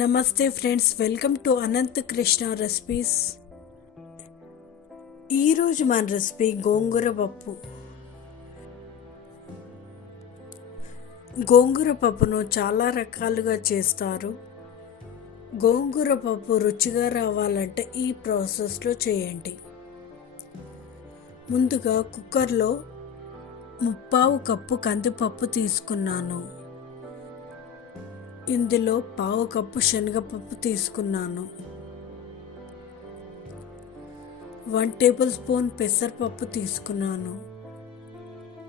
నమస్తే friends welcome to Anant Krishna recipes. ఈరోజు మన రెసిపీ గోంగూర పప్పు. గోంగూర పప్పును చాలా రకాలుగా చేస్తారు. గోంగూర పప్పు రుచిగా రావాలంటే ఈ ప్రాసెస్లో చేయండి. ముందుగా కుక్కర్లో ముప్పావు కప్పు కందిపప్పు తీసుకున్నాను. ఇందులో పావు కప్పు శనగపప్పు తీసుకున్నాను. వన్ టేబుల్ స్పూన్ పెసరపప్పు తీసుకున్నాను.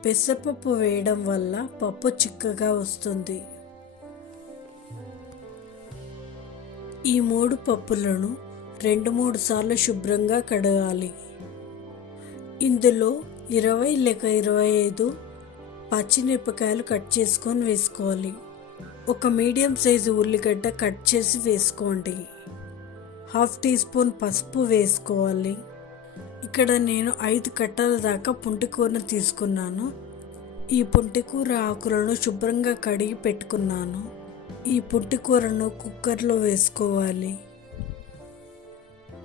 పెసరపప్పు వేయడం వల్ల పప్పు చిక్కగా వస్తుంది. ఈ మూడు పప్పులను రెండు మూడు సార్లు శుభ్రంగా కడగాలి. ఇందులో ఇరవై లేక ఇరవై ఐదు పచ్చిమిరపకాయలు కట్ చేసుకొని వేసుకోవాలి. ఒక మీడియం సైజు ఉల్లిగడ్డ కట్ చేసి వేసుకోండి. హాఫ్ టీ స్పూన్ పసుపు వేసుకోవాలి. ఇక్కడ నేను ఐదు కట్టల దాకా పుంటికూరను తీసుకున్నాను. ఈ పుంటికూర ఆకులను శుభ్రంగా కడిగి పెట్టుకున్నాను. ఈ పుంటికూరను కుక్కర్లో వేసుకోవాలి.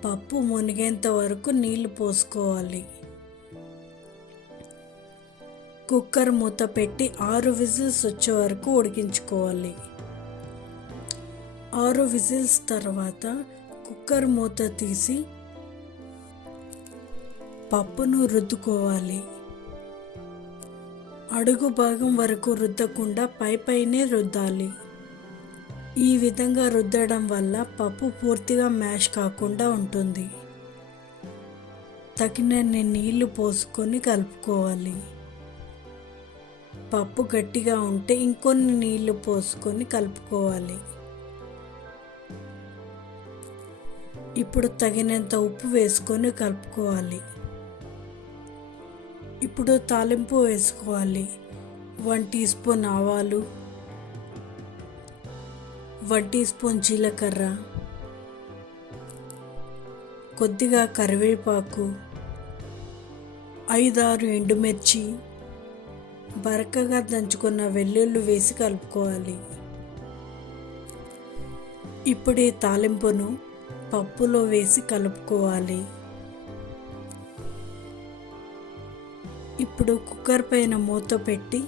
పప్పు మునిగేంత వరకు నీళ్ళు పోసుకోవాలి. కుక్కర్ మూత పెట్టి ఆరు విజిల్స్ వచ్చే వరకు ఉడికించుకోవాలి. ఆరు విజిల్స్ తర్వాత కుక్కర్ మూత తీసి పప్పును రుద్దుకోవాలి. అడుగు భాగం వరకు రుద్దకుండా పై పైనే రుద్దాలి. ఈ విధంగా రుద్దడం వల్ల పప్పు పూర్తిగా మ్యాష్ కాకుండా ఉంటుంది. తగినన్ని నీళ్ళు పోసుకొని కలుపుకోవాలి. పప్పు గట్టిగా ఉంటే ఇంకొన్ని నీళ్ళు పోసుకొని కలుపుకోవాలి. ఇప్పుడు తగినంత ఉప్పు వేసుకొని కలుపుకోవాలి. ఇప్పుడు తాలింపు వేసుకోవాలి. వన్ టీ స్పూన్ ఆవాలు వన్ టీ స్పూన్ జీలకర్ర కొద్దిగా కరివేపాకు ఐదారు ఎండుమిర్చి బరకగా దంచుకున్న వెల్లుల్లి వేసి కలుపుకోవాలి. ఇప్పుడు ఈ తాలింపును పప్పులో వేసి కలుపుకోవాలి. ఇప్పుడు కుక్కర్ పైన మూత పెట్టి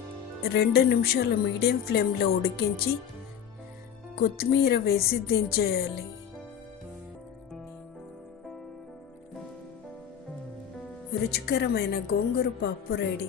రెండు నిమిషాలు మీడియం ఫ్లేమ్లో ఉడికించి కొత్తిమీర వేసి దించేయాలి. రుచికరమైన గోంగూర పప్పు రెడీ.